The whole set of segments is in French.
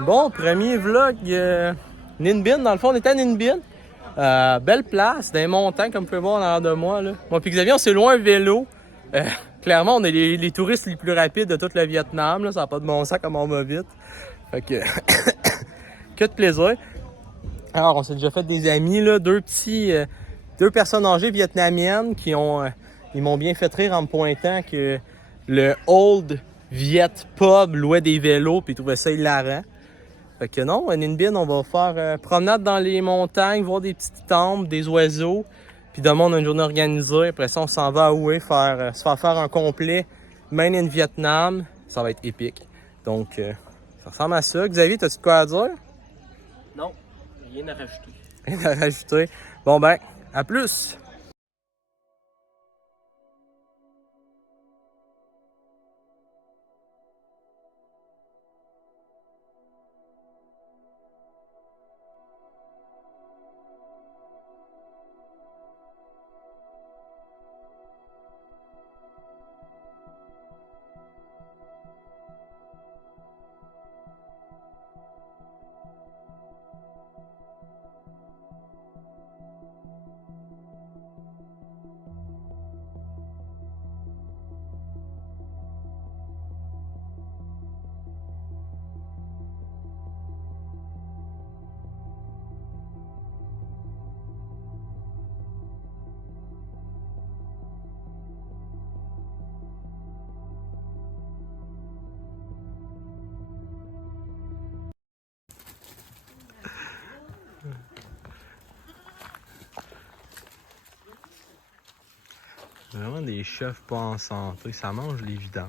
Bon, premier vlog Ninh Binh. Dans le fond, on était à Ninh Binh. Belle place, dans les montagnes, comme vous pouvez voir en arrière de moi. Là. Moi puis Xavier, on s'est loin un vélo. Clairement, on est les touristes les plus rapides de tout le Vietnam. Là. Ça n'a pas de bon sens comme on va vite. Fait que, que de plaisir. Alors, on s'est déjà fait des amis, là, deux personnes âgées vietnamiennes qui ils m'ont bien fait rire en me pointant que le Old Viet Pub louait des vélos puis ils trouvaient ça hilarant. Fait que non, à Ninh Binh, on va faire promenade dans les montagnes, voir des petites temples, des oiseaux. Puis demain, on a une journée organisée. Après ça, on s'en va à Hue se faire un complet Main in Vietnam. Ça va être épique. Donc, ça ressemble à ça. Xavier, t'as-tu de quoi à dire? Non, rien à rajouter. Rien à rajouter. Bon ben, à plus! Vraiment des chefs pas en santé, ça mange les vidanges.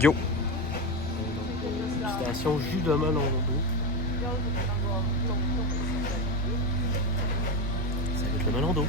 Yo! Station Jus de Melon d'eau. Ça va être le melon d'eau.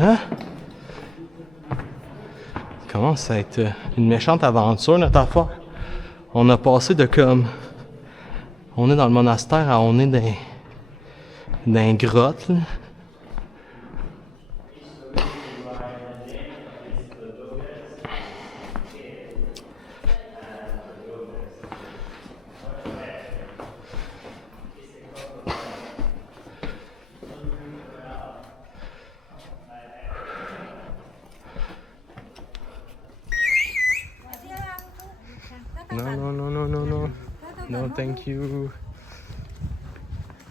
Hein? Ça commence à être une méchante aventure, notre affaire. On a passé de comme... On est dans le monastère à on est dans une grotte, là. Non. No, thank you.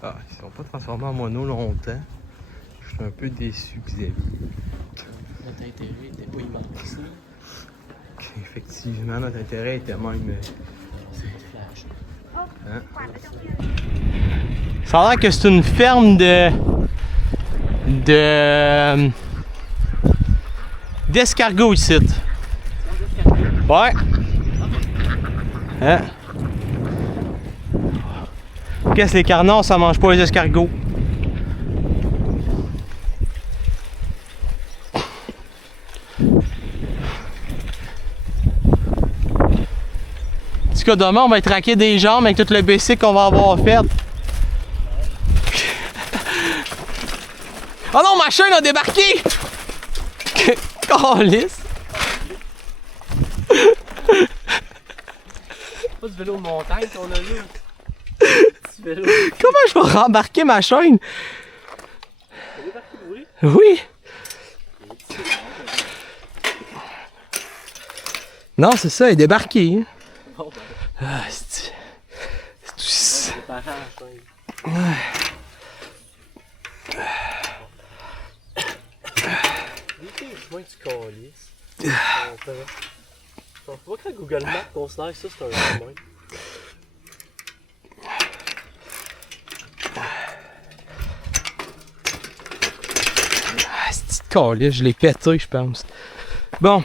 Ah, ils sont pas transformés en mono longtemps. Je suis un peu déçu, Xavier. Notre intérêt était pas immense. Effectivement, notre intérêt était même... C'est flash. Hein? Ça a l'air que c'est une ferme d'escargots ici. Ouais. Hein? Qu'est-ce que les carnards, ça mange pas les escargots? En tout cas, demain, on va être raqué des jambes avec tout le basic qu'on va avoir fait. Oh non, ma chaîne a débarqué! Calisse! Pas du vélo de montagne qu'on a vu. Vélo. Comment je vais rembarquer ma chaîne? T'as débarqué pour lui? Oui! Non, c'est ça, elle est débarquée. Bon, ben, Ah, c'est tout ça. c'est parents, je moins que tu calisses. Je vois que Google Maps considère que ça c'est un chemin. Ah, c'est petite calisse, je l'ai pété, je pense. Bon.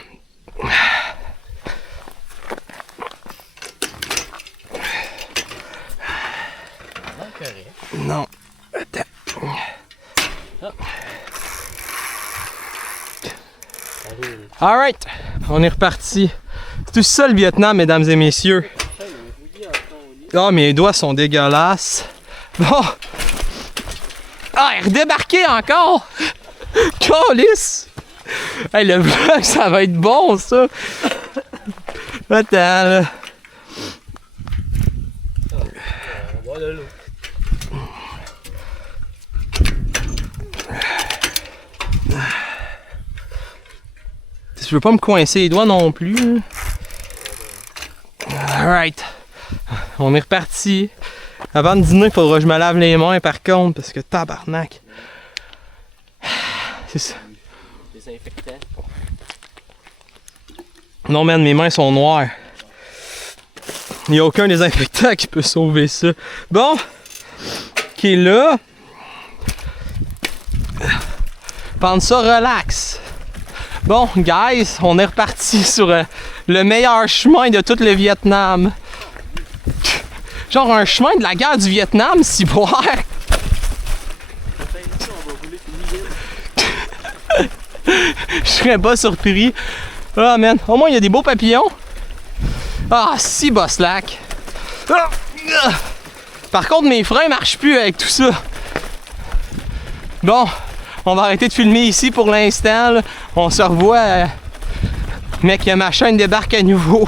Non, correct. Non. Attends. Alright, on est reparti. C'est tout ça le Vietnam, mesdames et messieurs. Ah, mes doigts sont dégueulasses. Bon. Ah, elle est redébarquée encore. Calisse. Hey, le vlog, ça va être bon, ça. Attends, là. On va de l'eau. Je veux pas me coincer les doigts non plus. Alright. On est reparti. Avant de dîner, il faudra que je me lave les mains par contre, parce que tabarnak. C'est ça. Désinfectant. Non, man, mes mains sont noires. Il n'y a aucun désinfectant qui peut sauver ça. Bon. Qui est là. Pense ça, relax. Bon, guys, on est reparti sur le meilleur chemin de tout le Vietnam. Genre un chemin de la guerre du Vietnam, si boire. Je serais pas surpris. Ah, oh, man. Au moins, il y a des beaux papillons. Ah, si, Bosslack. Ah, ah. Par contre, mes freins marchent plus avec tout ça. Bon, on va arrêter de filmer ici pour l'instant. Là. On se revoit. Mec, ma chaîne débarque à nouveau.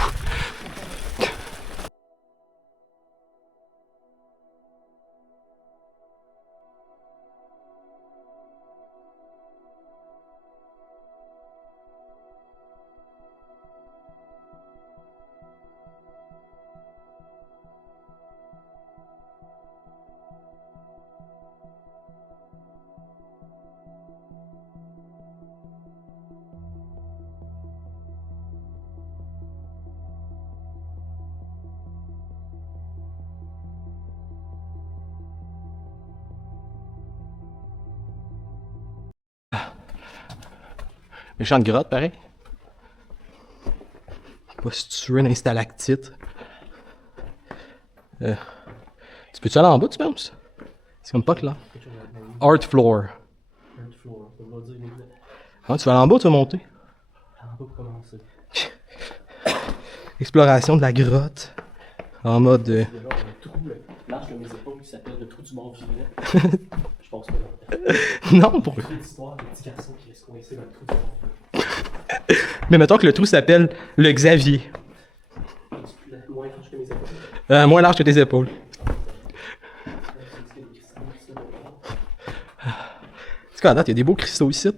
Méchante grotte, pareil. Pas situé dans les stalactites. Tu peux-tu aller en bas, tu penses? C'est comme pas clair. Art floor. choisir les deux. Ah, tu vas aller en bas ou tu vas monter? En bas pour commencer. Exploration de la grotte. En mode. Déjà, on a un trou large comme mes épaules qui s'appelle le trou du mort vivant. Je pense pas là. Non, pourquoi? C'est une histoire d'un petit garçon qui reste coincé dans le trou du mort. Mais mettons que le trou s'appelle le Xavier. Moins large que mes épaules. Moins large que tes épaules. C'est quoi, à date, il y a des beaux cristaux ici.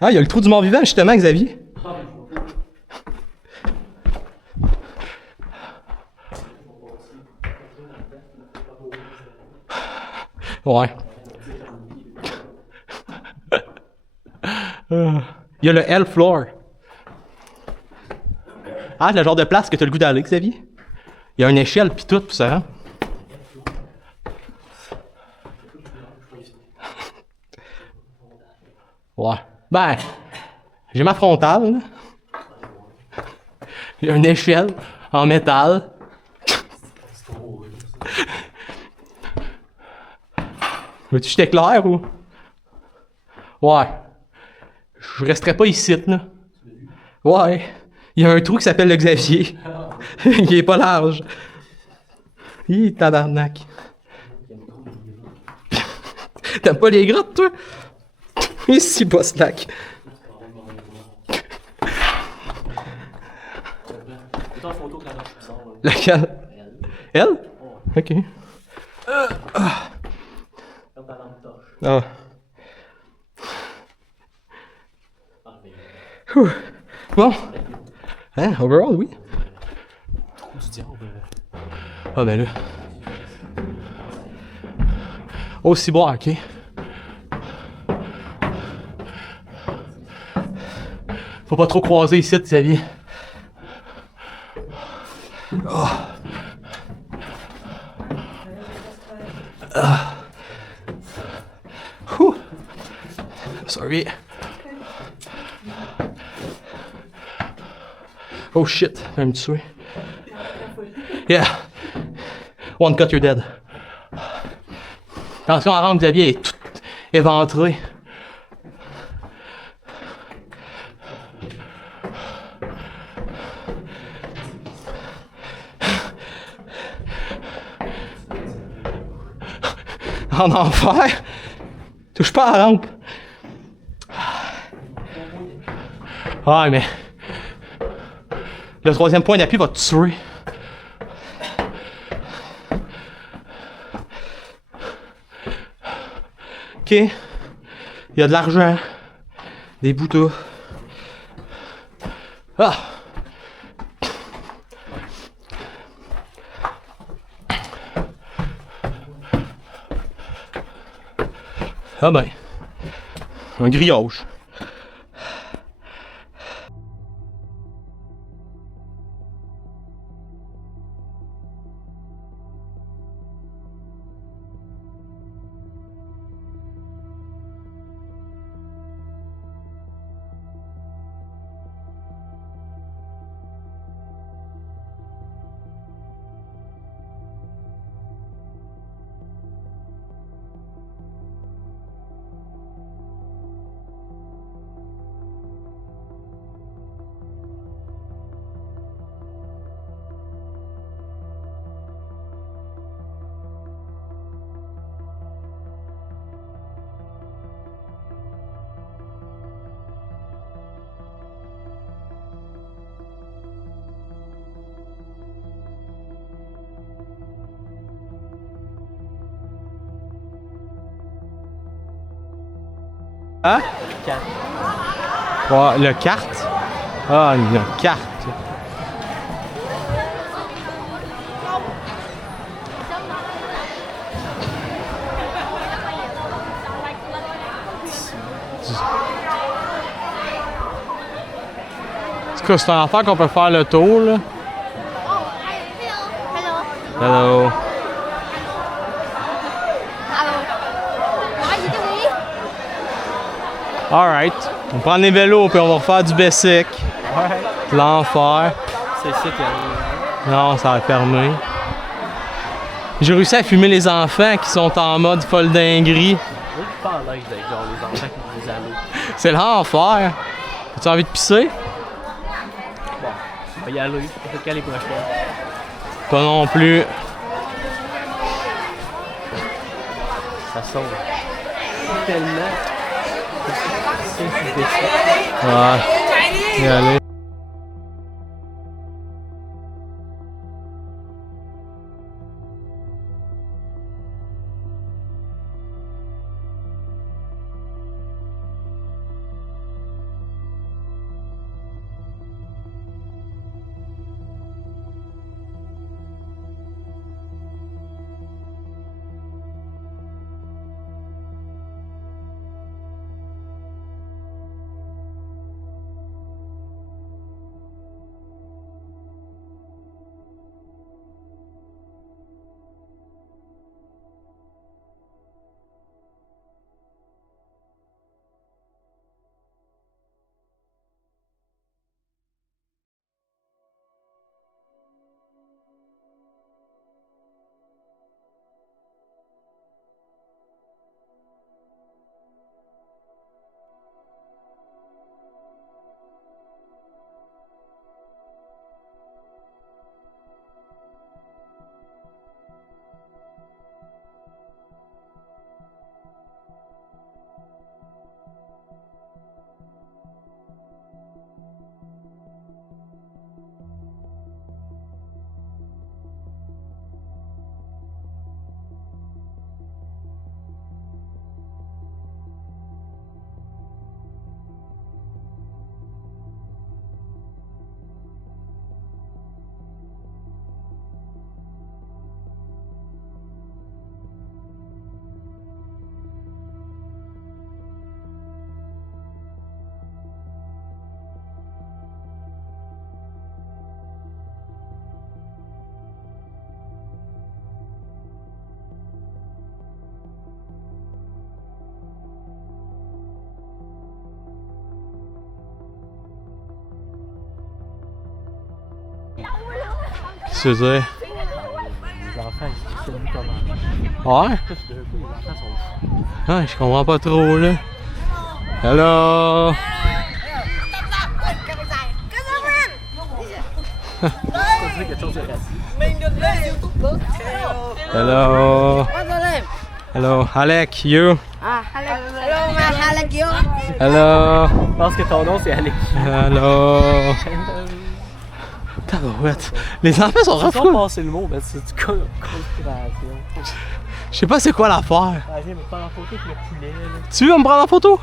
Ah, il y a le trou du mort-vivant, justement, Xavier. Ouais. Il y a le Hell Floor. Ah, c'est le genre de place que tu as le goût d'aller, Xavier. Il y a une échelle pis tout, pis ça rend. Ouais. Ben, j'ai ma frontale, là. Il y a une échelle en métal. Veux-tu que je t'éclaire ou? Ouais. Je resterai pas ici, là. Ouais. Il y a un trou qui s'appelle le Xavier. Il est pas large. Hi, tabarnak. T'aimes pas les grottes, toi? Ici, pas slack. Autant photo que la marche bizarre. Laquelle? Elle? Ok. Comme ta lampe torche. Ah. Ouh. Bon. Hein, overall, oui. Trou du diable. Ah, ben là. Oh, c'est bon, ok. Faut pas trop croiser ici, Xavier. Oh. Sorry. Oh shit, je vais me tuer. Yeah. One cut, you're dead. Attention, la rampe, Xavier est tout éventrée. En enfer. Touche pas à la rampe. Ah, mais le troisième point d'appui va te tuer. Ok. Il y a de l'argent. Des boutons. Ah. Ah ben. Un grillage. Hein? Ouais, le carte. Ah, une carte. C'est un affaire qu'on peut faire le tour, là. Hello. Alright. On prend les vélos puis on va refaire du basic. L'enfer. C'est ici qu'il y a. Non, ça va fermer. J'ai réussi à filmer les enfants qui sont en mode folle dinguerie. Oui, pas à l'aise d'être genre les enfants qui disent allô. C'est l'enfer. As-tu envie de pisser? Bon, on va y aller. Peut-être qu'à les prochaines. Pas non plus. Ça sauve. Tellement. Ouais. Y aller. Qu'est-ce que tu veux dire? Les enfants, ils se filment comment? Ouais? D'un coup, les enfants sont fous. Ouais, je comprends pas trop là. Hello! C'est quelque chose de raciste. Hello! Hello, Alec, you? Hello, man. I like you. Hello! Je pense que ton nom, c'est Alex. Hello! Tabarouette. Les enfants sont Ils ont refous. passé le mot, mais c'est du conspiration. Je sais pas c'est quoi l'affaire. Ah, viens me prendre en photo avec le poulet, là. Tu veux me prendre en photo?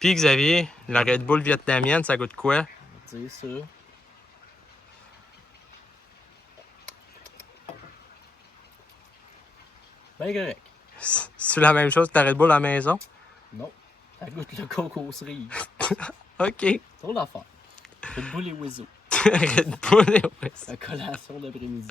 Puis Xavier, la Red Bull vietnamienne, ça goûte quoi? C'est ça. Ben correct. C'est la même chose que ta Red Bull à la maison? Non. Ça goûte le coco cerise. OK. Trop d'affaires. Red Bull et Wizzo. Red Bull, ouais. La collation d'après-midi.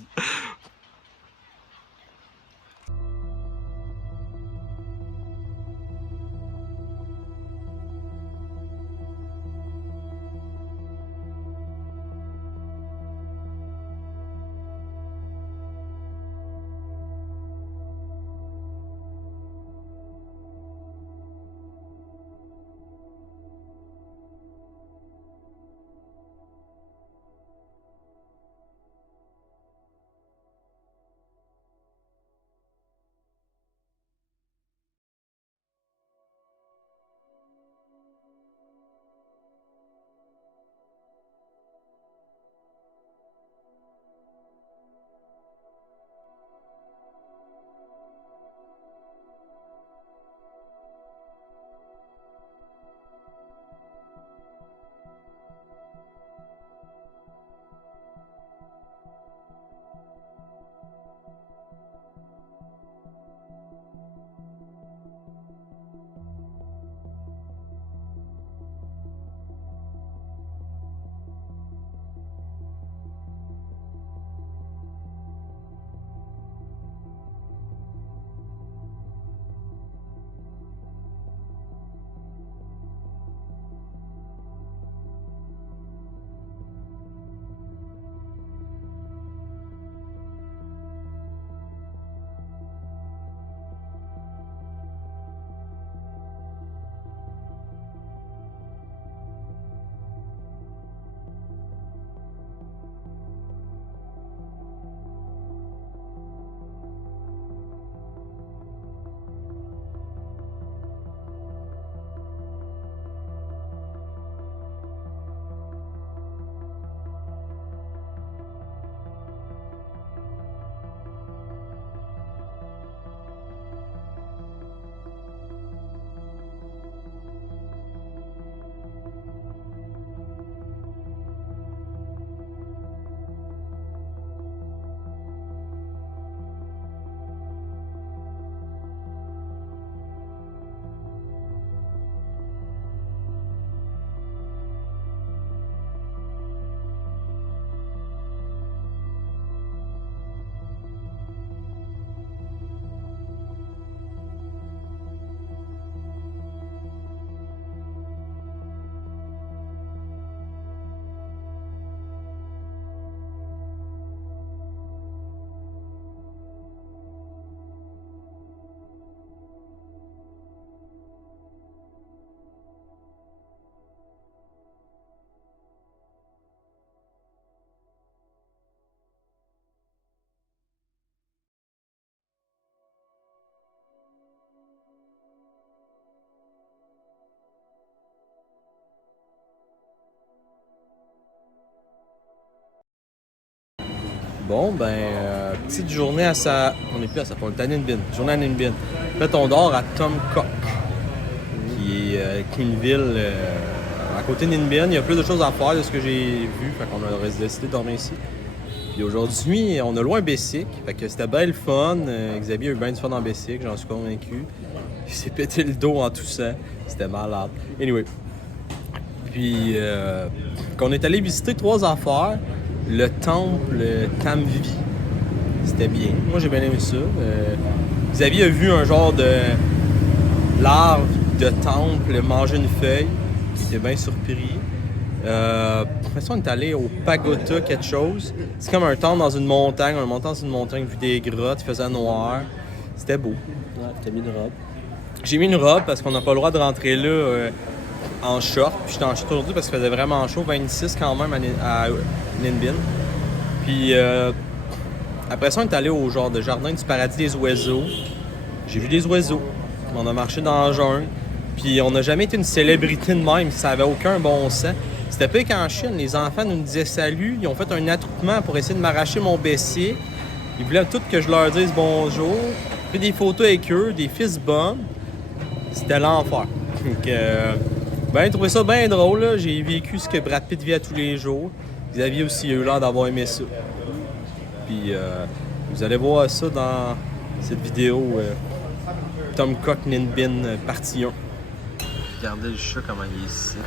Bon, petite journée à sa... On n'est plus à sa... On est à Ninh Binh. Journée à Ninh Binh. En fait, on dort à Tom Kok, qui est une ville à côté de Ninh Binh. Il y a plus de choses à faire de ce que j'ai vu. Fait qu'on a décidé de dormir ici. Puis aujourd'hui, on a loin Bessic. Fait que c'était bien le fun. Xavier a eu bien du fun en Bessic, j'en suis convaincu. Il s'est pété le dos en toussant. C'était malade. Anyway. Puis, qu'on est allé visiter 3 affaires. Le temple Tam Vie. C'était bien. Moi, j'ai bien aimé ça. Xavier a vu un genre de larve de temple manger une feuille. Il était bien surpris. Après ça, on est allé au Pagoda quelque chose. C'est comme un temple dans une montagne. On est monté dans une montagne, vu des grottes, il faisait noir. C'était beau. Ouais, t'as mis une robe. J'ai mis une robe parce qu'on n'a pas le droit de rentrer là en short. Puis j'étais en short aujourd'hui parce qu'il faisait vraiment chaud. 26 quand même à Ninh Binh. Puis après ça, on est allé au genre de jardin du paradis des oiseaux. J'ai vu des oiseaux. On a marché dans la jungle. Puis on n'a jamais été une célébrité de même. Ça avait aucun bon sens. C'était pas qu'en Chine, les enfants nous disaient salut. Ils ont fait un attroupement pour essayer de m'arracher mon bessier. Ils voulaient tout que je leur dise bonjour. J'ai pris des photos avec eux, des fils bombes. C'était l'enfer. Donc, Ben, trouvé ça bien drôle, là. J'ai vécu ce que Brad Pitt vit à tous les jours. Xavier aussi a eu l'air d'avoir aimé ça. Puis, vous allez voir ça dans cette vidéo Tom Cock Ninh Bin partie 1. Regardez le chat comment il est ici.